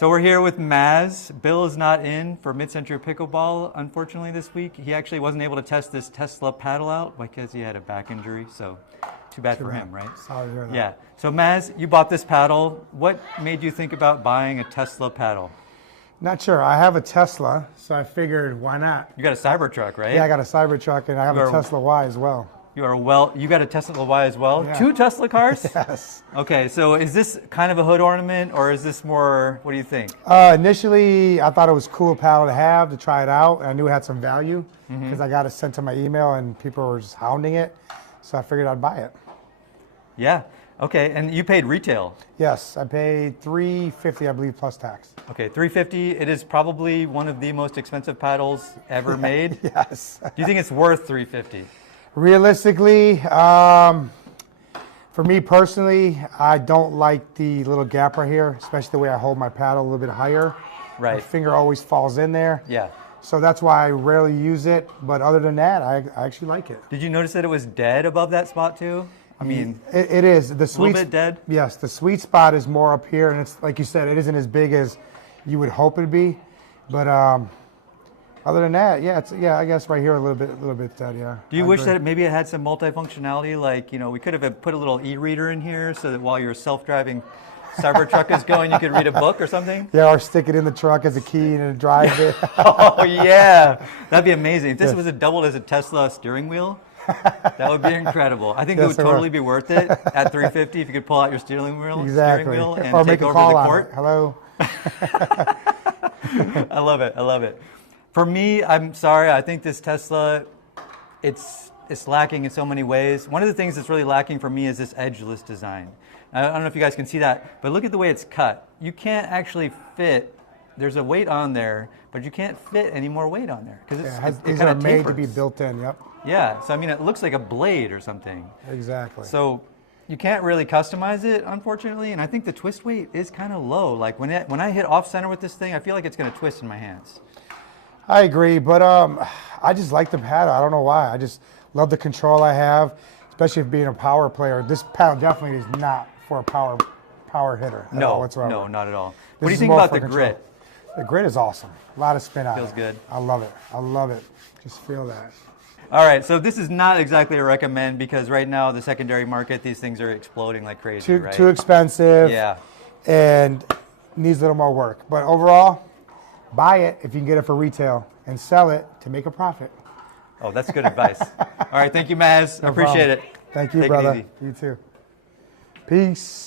So we're here with Maz. Bill is not in for Mid-Century Pickleball, unfortunately, this week. He actually wasn't able to test this Tesla paddle out because he had a back injury, so too bad for him, right? Sorry to hear that. Yeah. So Maz, you bought this paddle. What made you think about buying a Tesla paddle? Not sure. I have a Tesla, so I figured why not? You got a Cybertruck, right? Yeah, I got a Cybertruck, and I have a Tesla Y as well. You got a Tesla Y as well? Yeah. 2 Tesla cars? Yes. Okay, so is this kind of a hood ornament, or is this more, what do you think? Initially, I thought it was a cool paddle to have, to try it out. I knew it had some value because I got it sent to my email and people were just hounding it. So I figured I'd buy it. Yeah. Okay, and you paid retail? Yes, I paid $350, I believe, plus tax. Okay, $350. It is probably one of the most expensive paddles ever made. Yes. Do you think it's worth $350? Realistically, for me personally, I don't like the little gap right here, especially the way I hold my paddle a little bit higher. Right. My finger always falls in there. Yeah. So that's why I rarely use it. But other than that, I actually like it. Did you notice that it was dead above that spot too? I mean, it is. The a little sweet bit dead? Yes, the sweet spot is more up here, and it's like you said, it isn't as big as you would hope it'd be. But other than that, yeah, I guess right here a little bit dead, yeah. Do you wish that maybe it had some multifunctionality, like, you know, we could have put a little e-reader in here so that while your self-driving Cybertruck is going, you could read a book or something? Yeah, or stick it in the truck as a key and drive it. Oh yeah, that'd be amazing. If this was doubled as a Tesla steering wheel, that would be incredible. I think it would totally be worth it at $350 if you could pull out your steering wheel, exactly. And or take make a over call the on court. it. Hello. I love it. I love it. For me, I'm sorry. I think this Tesla, it's lacking in so many ways. One of the things that's really lacking for me is this edgeless design. I don't know if you guys can see that, but look at the way it's cut. You can't actually fit. There's a weight on there, but you can't fit any more weight on there because These are made to be built in. Yep. Yeah. So I mean, it looks like a blade or something. Exactly. So you can't really customize it, unfortunately, and I think the twist weight is kind of low. Like when I hit off center with this thing, I feel like it's going to twist in my hands. I agree, but I just like the paddle. I don't know why. I just love the control I have, especially being a power player. This paddle definitely is not for a power hitter at all whatsoever. No, not at all. What do you think about the grit? The grit is awesome. A lot of spin on it. Feels good. I love it. I love it. Just feel that. All right, so this is not exactly a recommend because right now the secondary market, these things are exploding like crazy, right? Too expensive. Yeah. And needs a little more work. But overall, buy it if you can get it for retail and sell it to make a profit. Oh, that's good advice. All right, thank you, Maz. I appreciate it. Thank you, Take brother. it easy. You too. Peace.